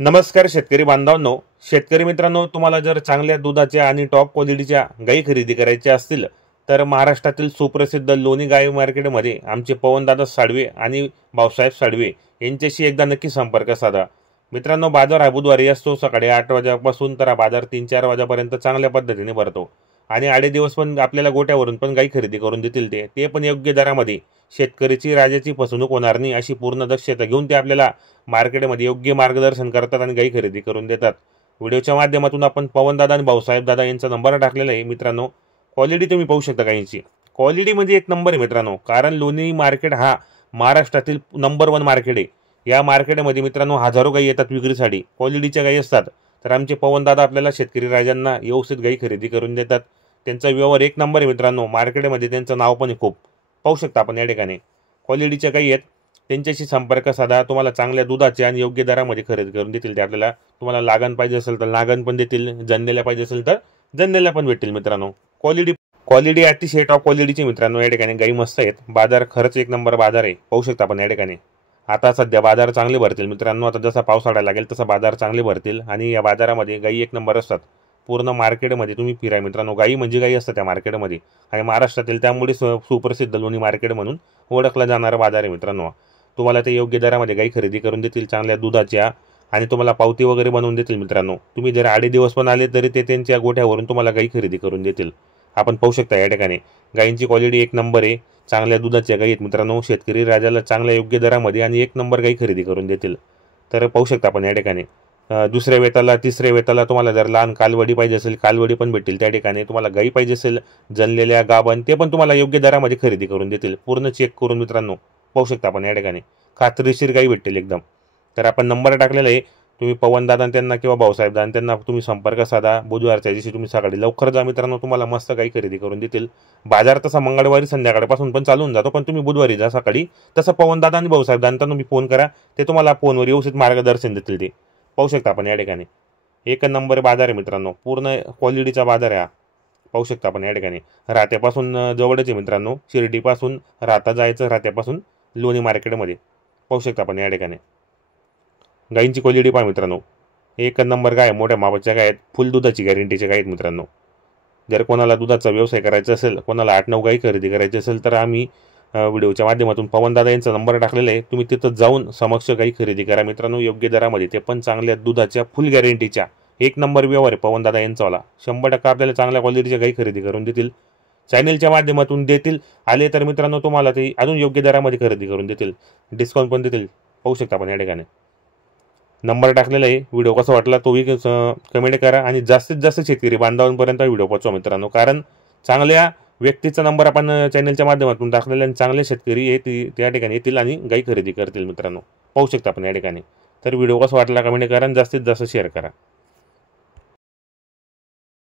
नमस्कार शेतकरी बांधवांनो, शेतकरी मित्रांनो, तुम्हाला जर चांगल्या दुधाच्या आणि टॉप क्वालिटीच्या गायी खरेदी करायच्या असतील तर महाराष्ट्रातील सुप्रसिद्ध लोणी गाई मार्केटमध्ये आमचे पवनदादा साळवे आणि भाऊसाहेब साळवे यांच्याशी एकदा नक्की संपर्क साधा। मित्रांनो, बाजार हा बुधवारी असतो सकाळी 8 वाजल्यापासून तर हा बाजार 3-4 वाजेपर्यंत चांगल्या पद्धतीने भरतो आणि आडे दिवस पण आपल्याला गोट्यावरून पण गायी खरेदी करून देतील ते पण योग्य दरामध्ये। शेतकरीची राजाची फसवणूक होणार नाही अशी पूर्ण दक्षता घेऊन ते आपल्याला मार्केटमध्ये योग्य मार्गदर्शन करतात आणि गायी खरेदी करून देतात। व्हिडिओच्या माध्यमातून आपण पवनदादा आणि भाऊसाहेब दादा यांचा नंबर टाकलेला आहे। मित्रांनो, क्वालिटी तुम्ही पाहू शकता गायींची। क्वालिटी म्हणजे एक नंबर आहे मित्रांनो, कारण लोणी मार्केट हा महाराष्ट्रातील नंबर 1 मार्केट आहे। या मार्केटमध्ये मित्रांनो हजारो गायी येतात विक्रीसाठी, क्वालिटीच्या गायी असतात। तर आमचे पवनदादा आपल्याला शेतकरी राजांना व्यवस्थित गायी खरेदी करून देतात। त्यांचा व्यवहार एक नंबर आहे मित्रांनो, मार्केटमध्ये त्यांचं नाव पण आहे खूप। पाहू शकता आपण या ठिकाणी क्वालिटीच्या गायी आहेत, त्यांच्याशी संपर्क साधा। तुम्हाला चांगल्या दुधाचे आणि योग्य दरामध्ये खरेदी करून देतील ते आपल्याला। तुम्हाला लागण पाहिजे असेल तर लागण पण देतील, जणलेल्या पाहिजे असेल तर जणलेल्या पण भेटतील मित्रांनो। क्वालिटी अतिशय टॉप क्वालिटीची मित्रांनो। या ठिकाणी गायी मस्त आहेत, बाजार खरंच एक नंबर बाजार आहे। पाहू शकता आपण या ठिकाणी आता सध्या बाजार चांगले भरतील मित्रांनो। आता जसा पावसाळा लागेल तसा बाजार चांगले भरतील आणि या बाजारामध्ये गायी एक नंबर असतात। पूर्ण मार्केटमध्ये तुम्ही फिरा मित्रांनो, गायी म्हणजे गायी असतात त्या मार्केटमध्ये आणि महाराष्ट्रातील त्यामुळे सुप्रसिद्ध लोणी मार्केट म्हणून ओळखला जाणारा बाजार आहे मित्रांनो। तुम्हाला ते योग्य दरामध्ये गायी खरेदी करून देतील चांगल्या दुधाच्या आणि तुम्हाला पावती वगैरे बनवून देतील मित्रांनो। तुम्ही जर आडे दिवस पण आले तरी ते त्यांच्या गोठ्यावरून तुम्हाला गायी खरेदी करून देतील। आपण पाहू शकता या ठिकाणी गायींची क्वालिटी एक नंबर आहे, चांगल्या दुधाच्या गायी आहेत मित्रांनो। शेतकरी राजाला चांगल्या योग्य दरामध्ये आणि एक नंबर गायी खरेदी करून देतील। तर पाहू शकता आपण या ठिकाणी दुसऱ्या वेताला तिसऱ्या वेताला तुम्हाला जर लहान कालवडी पाहिजे असेल कालवडी पण भेटतील त्या ठिकाणी। तुम्हाला गायी पाहिजे असेल जनलेल्या गाभण ते पण तुम्हाला योग्य दरामध्ये खरेदी करून देतील, पूर्ण चेक करून मित्रांनो। पाहू शकता आपण या ठिकाणी खात्रीशीर गायी भेटतील एकदम। तर आपण नंबर टाकलेला आहे, तुम्ही पवनदादा त्यांना किंवा भाऊसाहेब दादा त्यांना तुम्ही संपर्क साधा। बुधवारच्या दिवशी तुम्ही सकाळी लवकर जा मित्रांनो, तुम्हाला मस्त गायी खरेदी करून देतील। बाजार तसा मंगळवारी संध्याकाळपासून पण चालून जातो, पण तुम्ही बुधवारी जा सकाळी। तसं पवनदादा आणि भाऊसाहेब दादा तुम्ही फोन करा, ते तुम्हाला फोनवर व्यवस्थित मार्गदर्शन देतील ते। पाहू शकता आपण या ठिकाणी एक नंबर बाजार आहे मित्रांनो, पूर्ण क्वालिटीचा बाजार आहे हा। पाहू शकता आपण या ठिकाणी रात्यापासून जवळच आहे मित्रांनो, शिर्डीपासून राता जायचं, रात्यापासून लोणी मार्केटमध्ये। पाहू शकता आपण या ठिकाणी गायींची क्वालिटी पहा मित्रांनो, एक नंबर गाय, मोठ्या मापाच्या गाय आहेत, फुल दुधाची गॅरंटीच्या गाय आहेत मित्रांनो। जर कोणाला दुधाचा व्यवसाय करायचा असेल, कोणाला 8-9 गायी खरेदी करायची असेल तर आम्ही व्हिडिओच्या माध्यमातून पवनदादा यांचा नंबर टाकलेला आहे, तुम्ही तिथं जाऊन समक्ष गायी खरेदी करा मित्रांनो योग्य दरामध्ये, ते पण चांगल्या दुधाच्या फुल गॅरंटीच्या। एक नंबर व्यवहार आहे पवनदादा यांचावाला, 100% आपल्याला चांगल्या क्वालिटीच्या गायी खरेदी करून देतील, चॅनलच्या माध्यमातून देतील। आले तर मित्रांनो तुम्हाला ते अजून योग्य दरामध्ये खरेदी करून देतील, डिस्काउंट पण देतील। पाहू शकता आपण या ठिकाणी नंबर टाकलेला आहे। व्हिडिओ कसा वाटला तोही कमेंट करा आणि जास्तीत जास्त शेतकरी बांधवांपर्यंत व्हिडिओ पोहोचवा मित्रांनो, कारण चांगल्या व्यक्तीचा नंबर आपण चॅनलच्या माध्यमातून टाकलेला आणि चांगले शेतकरी त्या ठिकाणी येतील आणि गायी खरेदी करतील मित्रांनो। पाहू शकता आपण या ठिकाणी। तर व्हिडिओ कसा वाटला कमेंट करा आणि जास्तीत जास्त शेअर करा।